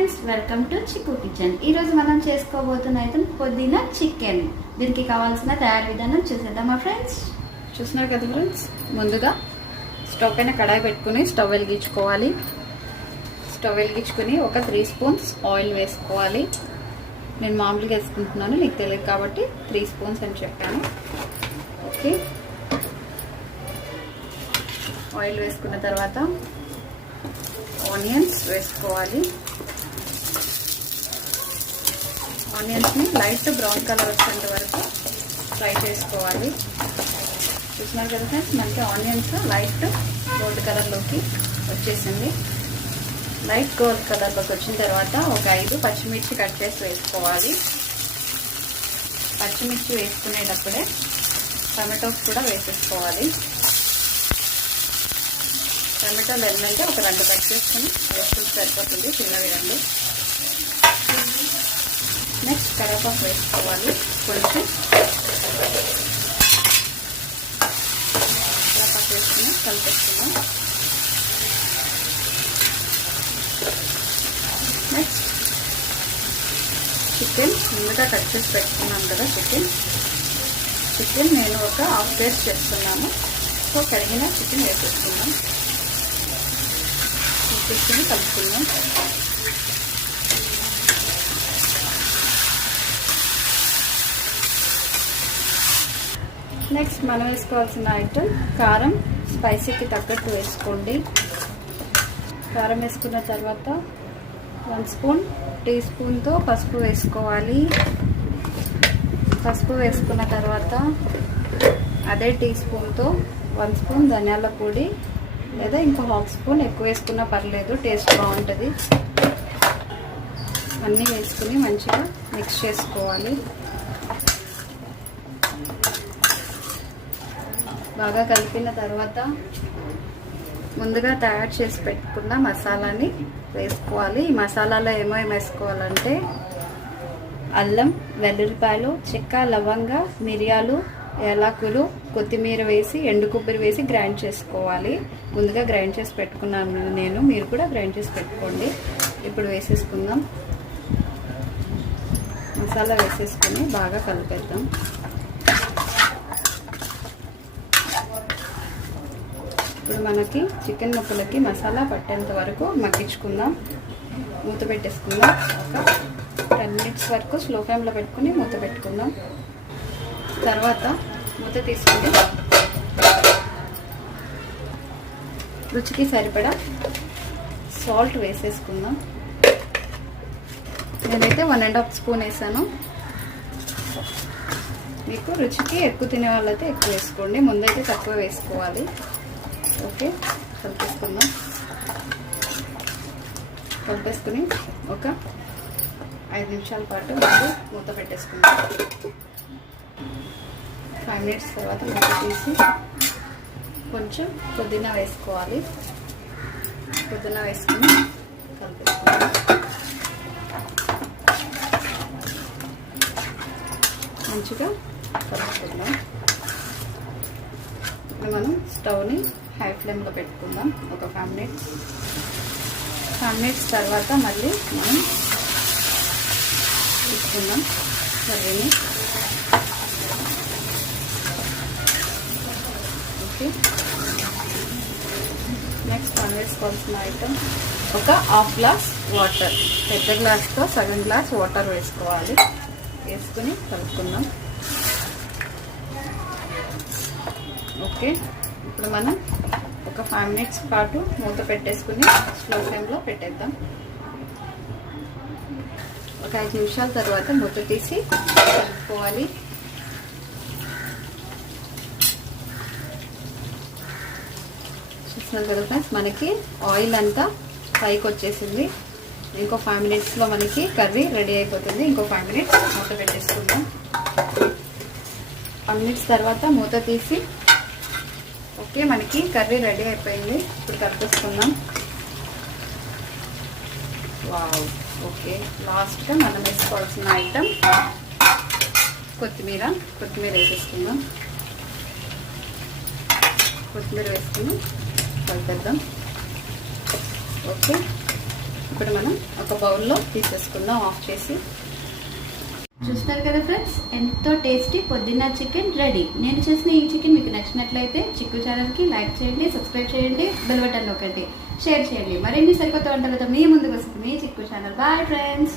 Friends, welcome to చిక్కు kitchen. ఈరోజు మనం చేసుకోబోతున్న ఐటమ్ పుదీనా చికెన్. దీనికి కావాల్సిన తయారీ విధానం చూసేద్దామా ఫ్రెండ్స్. చూస్తున్నారు కదా ఫ్రెండ్స్, ముందుగా స్టవ్ పైన కడాయి పెట్టుకుని స్టవ్ వెలిగించుకోవాలి. స్టవ్ వెలిగించుకుని ఒక 3 స్పూన్స్ ఆయిల్ వేసుకోవాలి. నేను మామూలుగా వేసుకుంటున్నాను, నీకు తెలియదు కాబట్టి 3 స్పూన్స్ అని చెప్పాను. ఓకే, ఆయిల్ వేసుకున్న తర్వాత ఆనియన్స్ వేసుకోవాలి. ఆనియన్స్ని లైట్ బ్రౌన్ కలర్ వచ్చేంత వరకు ఫ్రై చేసుకోవాలి. చూస్తున్నారు కదా ఫ్రెండ్స్, మనకి ఆనియన్స్ లైట్ గోల్డ్ కలర్లోకి వచ్చేసింది. లైట్ గోల్డ్ కలర్లోకి వచ్చిన తర్వాత ఒక 5 పచ్చిమిర్చి కట్ చేసి వేసుకోవాలి. పచ్చిమిర్చి వేసుకునేటప్పుడే టమాటోస్ కూడా వేసేసుకోవాలి. టమాటోలు ఎల్లంటే ఒక 2 కట్ చేసుకుని వేసుకుంటే సరిపోతుంది, చిన్నవి 2. నెక్స్ట్ కరివేపాకు వేసుకోవాలి. కొంచెం కరివేపాకు వేసుకుని కలిపేసుకున్నాం. నెక్స్ట్ చికెన్ ముందుగా కట్ చేసి పెట్టుకున్నాం కదా. చికెన్ నేను ఒక హాఫ్ ప్లేట్ చేస్తున్నాను. సో కడిగిన చికెన్ వేసేసుకున్నాం. వేసుకుని కలుపుకుందాం. నెక్స్ట్ మనం వేసుకోవాల్సిన ఐటమ్ కారం. స్పైసీకి తగ్గట్టు వేసుకోండి. కారం వేసుకున్న తర్వాత 1 టీ స్పూన్తో పసుపు వేసుకోవాలి. పసుపు వేసుకున్న తర్వాత అదే టీ స్పూన్తో 1 స్పూన్ ధనియాల పొడి, లేదా ఇంకో 1/2 స్పూన్ ఎక్కువ వేసుకున్నా పర్లేదు, టేస్ట్ బాగుంటుంది. అన్నీ వేసుకుని మంచిగా మిక్స్ చేసుకోవాలి. బాగా కలిపిన తర్వాత ముందుగా తయారు చేసి పెట్టుకున్న మసాలాని వేసుకోవాలి. ఈ మసాలాలో ఏమేమి వేసుకోవాలంటే అల్లం, వెల్లుల్లిపాయలు, చెక్క, లవంగ, మిరియాలు, యాలకులు, కొత్తిమీర వేసి ఎండు కొబ్బరి వేసి గ్రైండ్ చేసుకోవాలి. ముందుగా గ్రైండ్ చేసి పెట్టుకున్నాను నేను, మీరు కూడా గ్రైండ్ చేసి పెట్టుకోండి. ఇప్పుడు వేసేసుకుందాం. మసాలా వేసేసుకుని బాగా కలిపేద్దాం. ఇప్పుడు మనకి చికెన్ ముక్కలకి మసాలా పట్టేంత వరకు మగ్గించుకుందాం. మూత పెట్టేసుకుందాం. ఒక 10 మినిట్స్ వరకు స్లో ఫ్లేమ్లో పెట్టుకుని మూత పెట్టుకుందాం. తర్వాత మూత తీసుకుని రుచికి సరిపడా సాల్ట్ వేసేసుకుందాం. నేనైతే 1.5 స్పూన్ వేసాను. మీకు రుచికి ఎక్కువ తినే వాళ్ళైతే ఎక్కువ వేసుకోండి, ముందైతే తక్కువ వేసుకోవాలి. ఓకే, కలిపేసుకుందాం. కలిపేసుకుని ఒక 5 నిమిషాల పాటు మనం మూత పెట్టేసుకుందాం. 5 మినిట్స్ తర్వాత మూత తీసి కొంచెం పుదీనా వేసుకోవాలి. పుదీనా వేసుకుని కలిపేసుకుందాం. మంచిగా కలుపుకుందాం. ఇప్పుడు మనం స్టవ్ని హై ఫ్లేమ్లో పెట్టుకుందాం. ఒక 5 మినిట్స్. 5 మినిట్స్ తర్వాత మళ్ళీ మనం తీసుకుందాం కర్రీని. ఓకే, నెక్స్ట్ మనం వేసుకోవాల్సిన ఐటమ్ ఒక 1/2 గ్లాస్ వాటర్. పెద్ద గ్లాస్తో 1/2 గ్లాస్ వాటర్ వేసుకోవాలి. వేసుకుని కలుపుకుందాం. ఓకే, ఇప్పుడు మనం ఒక 5 మినిట్స్ పాటు మూత పెట్టేసుకుని స్లో ఫ్లేమ్లో పెట్టేద్దాం. ఒక 5 నిమిషాల తర్వాత మూత తీసి కలుపుకోవాలి. చూస్తున్నారు కదా ఫ్రెండ్స్, మనకి ఆయిల్ అంతా పైకి వచ్చేసింది. ఇంకో 5 మినిట్స్లో మనకి కర్రీ రెడీ అయిపోతుంది. ఇంకో 5 మినిట్స్ మూత పెట్టేసుకుందాం. 5 మినిట్స్ తర్వాత మూత తీసి ఓకే, మనకి కర్రీ రెడీ అయిపోయింది. ఇప్పుడు కలిపేసుకుందాం. Wow, okay. లాస్ట్గా మనం వేసుకోవాల్సిన ఐటమ్ కొత్తిమీర వేసేసుకుందాం. కొత్తిమీర వేసుకుని కలిపేద్దాం. ఓకే, ఇప్పుడు మనం ఒక బౌల్లో తీసేసుకుందాం ఆఫ్ చేసి. చూస్తారు కదా ఫ్రెండ్స్, ఎంతో టేస్టీ పుదీనా చికెన్ రెడీ. నేను చేసిన ఈ చికెన్ మీకు నచ్చినట్లయితే చిక్కు ఛానల్కి లైక్ చేయండి, సబ్స్క్రైబ్ చేయండి, బెల్ బటన్ నొక్కండి, షేర్ చేయండి. మరిన్ని సరికొత్త వంటలతో మీ ముందుకు వస్తుంది మీ చిక్కు ఛానల్. Bye friends.